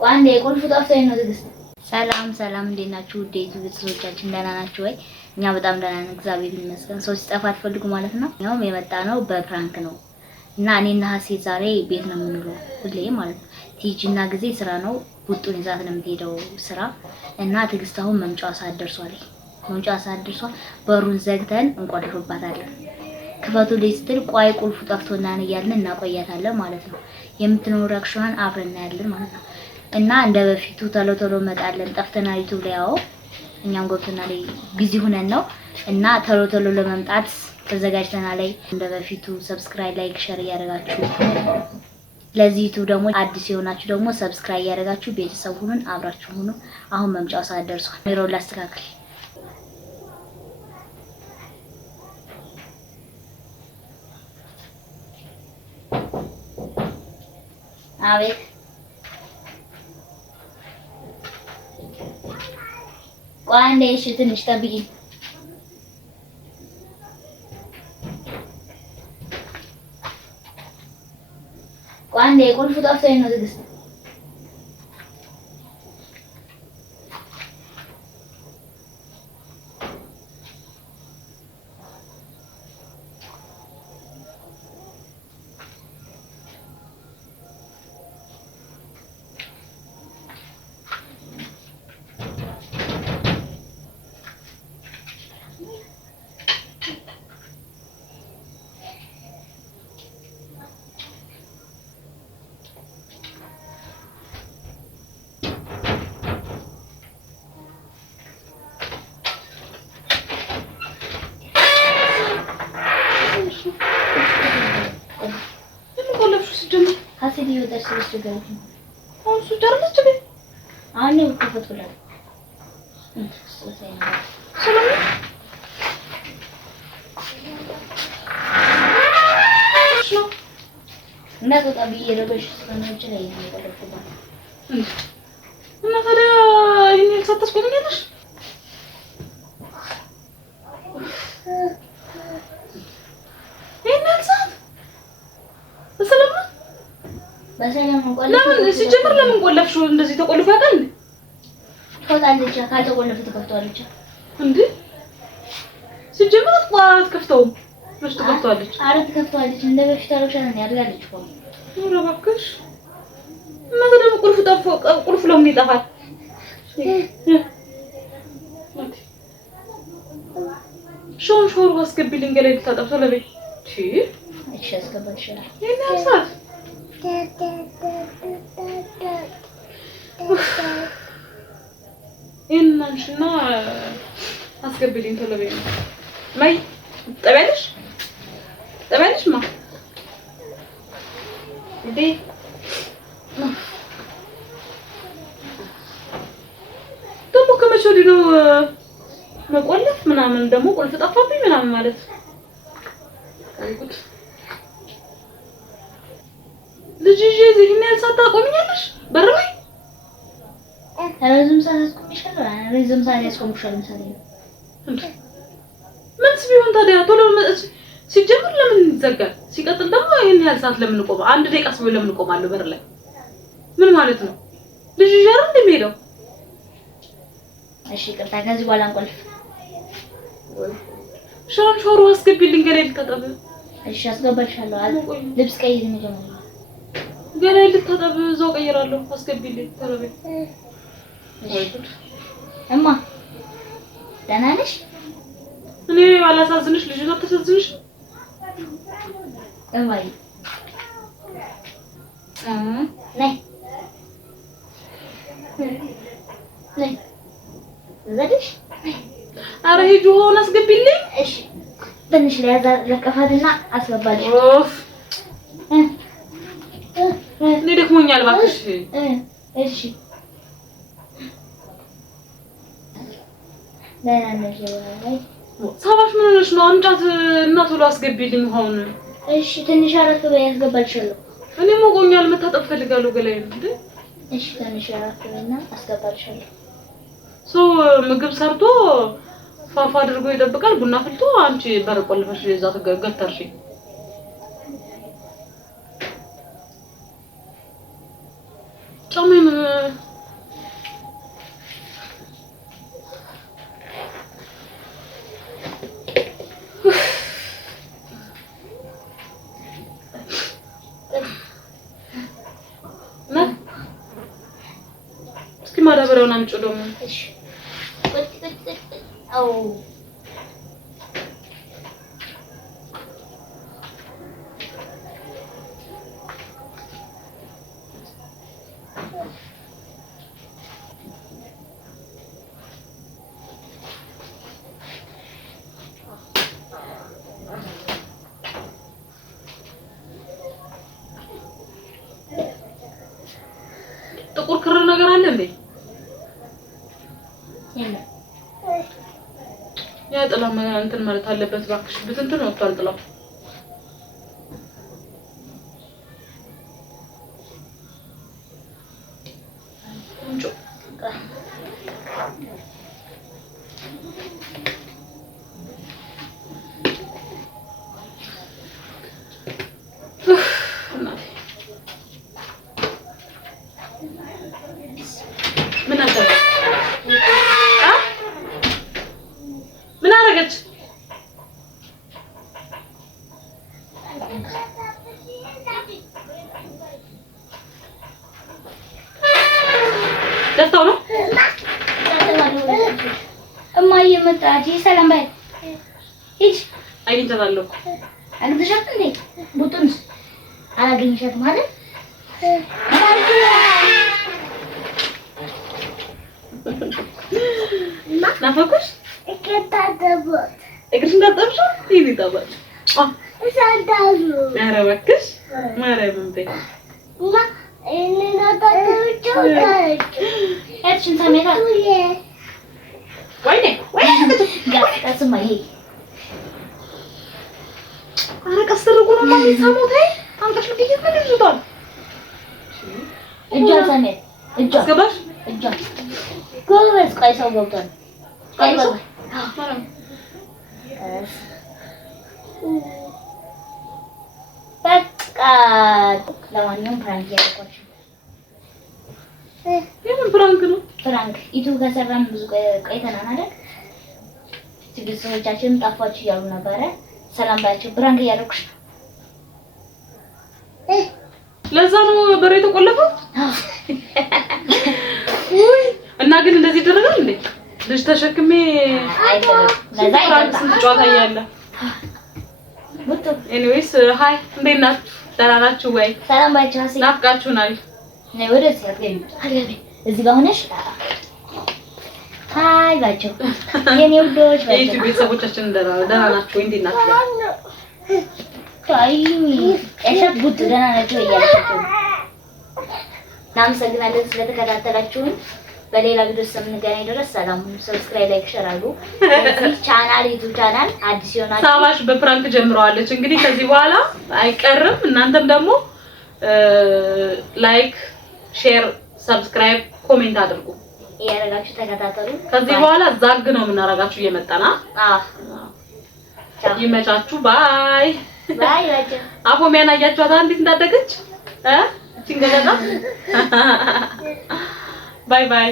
ቋንዴ ቁልፍ ጠፍቶኝ ነው ትግስት። ሰላም እንዴት ናችሁ? ውዴቱ ቤተሰቦቻችን ደህና ናችሁ ወይ? እኛ በጣም ደህና ነን፣ እግዚአብሔር ይመስገን። ሰው ሲጠፋ አትፈልጉ ማለት ነው። እኛውም የመጣ ነው በፕራንክ ነው እና እኔና ሀሴት ዛሬ ቤት ነው የምንውለው ሁሌ ማለት ነው። ቲጂና ጊዜ ስራ ነው፣ ቡጡን ይዛት ነው የምትሄደው ስራ እና ትግስት አሁን መምጫዋ ሰዓት ደርሷል። በሩን ዘግተን እንቆልፍባታለን። ክፈቱ ላይ ስትል ቆይ ቁልፉ ጠፍቶናል እያልን እናቆያታለን ማለት ነው። የምትኖር አክሽኗን አብረን እናያለን ማለት ነው። እና እንደ በፊቱ ቶሎ መጣለን ጠፍተናል ዩቲዩብ ላይ ያው እኛም ገብተናል ቢዚ ሆነን ነው እና ቶሎ ለመምጣት ተዘጋጅተናል ላይ እንደ በፊቱ ሰብስክራይብ ላይክ ሼር ያደርጋችሁ ለዚህ ዩቲዩብ ደግሞ አዲስ የሆናችሁ ደግሞ ሰብስክራይብ ያደርጋችሁ ቤተሰብ ሁኑን አብራችሁ ሁኑ። አሁን መምጫው ሰዓት ደርሷል። ሜሮን ላስተካክል። አቤት ቋንዴ እሺ ትንሽ ጠብቂ። ቋንዴ ቁልፍ ጠፍቶኝ ነው ትግስት። ሀሴት ይወጣሽ ስለስተጋኝ አሁን ሱዳርነች በይ አሁን ነው ተፈጥሯል። ሰላም ነው እና ተጣቢ የረበሽ ስለነጭ ላይ ይወጣልኩባት እና ታዲያ ይሄን ሳታስቆምኛለሽ በሰላም ነው ቆልፍ። ለምን ሲጀምር ለምን ቆለፍሽው? እንደዚህ ተቆልፎ ያውቃል እንዴ? ትወጣለች ካልተቆለፈ ትከፍተዋለች እንዴ? ሲጀምር አትከፍተውም። መች ትከፍተዋለች? ኧረ ትከፍተዋለች። እንደ በፊት አረጋሻለሁ ያድጋለች እኮ። ኧረ እባክሽ እና ደግሞ ቁልፍ ለምን ይጠፋል? ሾር አስገቢልኝ ገለል ልታጠብ ቶሎ በይ። እሺ አስገባልሻለሁ። የኔ አሳት እናንሽና አስገቢልኝ ቶሎ በይ። ማይ ጠበልሽ ማ እንዴ ደግሞ ከመቼ ወዲህ ነው መቆለፍ ምናምን ደግሞ ቁልፍ ጠፋብኝ ምናምን ማለት አይጉድ ልጅ እዚህ ምን ያልሳታቆምኛለሽ በር ላይ ረዝም ሰዓት አስቆምሻለሁ። ረዝም ሰዓት ያስቆምሻለሁ ምሳሌ ምንስ ቢሆን ታዲያ ቶሎ ሲጀምር ለምን ይዘጋል? ሲቀጥል ደግሞ ይሄን ያህል ሰዓት ለምን ቆመ? አንድ ደቂቃ ሲሆን ለምን ቆማለሁ በር ላይ? ምን ማለት ነው? ልጅ ይያር እንደሚሄደው እሺ ቅርታ ከዚህ በኋላ እንቆልፍ። ሾሩ አስገቢልኝ ገለል ልታጠብ። እሺ አስገባልሻለሁ አለ ልብስ ቀይር ነው ገለል ልታጠብ እዛው ቀይራለሁ። አስገቢልኝ ቶሎ በይ። እማ ደህና ነሽ? እኔ አላሳዝንሽ ልጅ ነው ተሳዝንሽ እማዬ ነይ ዘድሽ ኧረ ሂጂ ሆነ አስገቢልኝ። እሺ ትንሽ ለቀፋትና አስገባልሽ። ኦፍ እኔ ደክሞኛል እባክሽ። እሺ ለናነሽ ወይ ሳባሽ ምን ሆነሽ ነው? አምጫት እና ቶሎ አስገቢልኝ ሆነ። እሺ ትንሽ አረፍ በይ አስገባልሻለሁ። እኔ ሞቆኛል መታጠብ ፈልጋለሁ ገላዬን እንዴ። እሺ ትንሽ አረፍ በይና አስገባልሻለሁ። ምግብ ሰርቶ ፋፋ አድርጎ ይጠብቃል። ቡና ፍልቶ አንቺ በር ቆልፈሽ እዛ ተገተርሽ። ጫማዬን እስኪ ማዳበሪያውን አምጪው ደግሞ። እሺ አው ጥቁር ክር ነገር አለ እንዴ? ያ ጥላ እንትን ማለት አለበት እባክሽ። ብትንትን ወጥቷል ጥላው። ምን አደረገች? ደስታው ነው። እማዬ መጣች። ሰላም በይ። ሂጅ። አግኝቻታለሁ። አግኝተሻት እንዴ? ቡጡንስ አላገኘሻትም ማለት ናፈኩሽ? እከታተቦት እግርሽን ታጠብሽው? ይሄ ታባጭ እሳዳሉ። ኧረ እባክሽ ማርያምን በይ። ያችን ሰሜታ ወይኔ ጋስማ ይሄ ኧረ ቀስ አድርጎ ነው ማለት ሳሞት አንተሽ ልትይዝ ምን ይዟል? እጇ ሰሜት እጇ ገባሽ? እጇ ጎበዝ። ቆይ ሰው ገብቷል። ቆይ ቆይ በቃ ለማንኛውም ፕራንክ ያደርጓችሁ። የምን ፕራንክ ነው? ፕራንክ ዩቲዩብ ከሰራን ብዙ ቆይተናል አይደል? ቤተሰቦቻችን ጠፋችሁ እያሉ ነበረ። ሰላም ባያችሁ። ፕራንክ እያደረኩሽ ነው። ለዛ ነው በሬ የተቆለፈው። እና ግን እንደዚህ ይደረጋል እንዴ? ልጅ ተሸክሜ አይደለም ለዛ ፕራንክ ስንት ጨዋታ እያለ። ኤኒዌይስ ሃይ፣ እንዴት ናችሁ? ደህና ናችሁ ወይ? ሰላም ባያችሁ። አሲ ናፍቃችሁናል። ነይ ወደዚህ አትገቢ። አትገቢ። እዚህ ጋር ሆነሽ ሃይ ባያችሁ። የኔ ውዶች ባያችሁ። ቤተሰቦቻችን ደህና ናችሁ ወይ? እንዴት ናችሁ? አይ እሸት ቡጥ ደህና ናችሁ እያላችሁ እናመሰግናለን ስለተከታተላችሁን። በሌላ ቪዲዮ እስከምንገናኝ ድረስ ሰላም ሁኑ። ሰብስክራይብ፣ ላይክ፣ ሼር አድርጉ። እዚህ ቻናል ዩቲዩብ ቻናል አዲስ ይሆናል። ሳባሽ በፕራንክ ጀምረዋለች። እንግዲህ ከዚህ በኋላ አይቀርም። እናንተም ደግሞ ላይክ፣ ሼር፣ ሰብስክራይብ፣ ኮሜንት አድርጉ። እያደረጋችሁ ተከታተሉ። ከዚህ በኋላ ዛግ ነው የምናረጋችሁ እየመጣና ይመቻችሁ። ባይ ባይ ባይ። አፎሚያን አያችኋት እንዴት እንዳደገች? ችንገለጣ ባይ ባይ።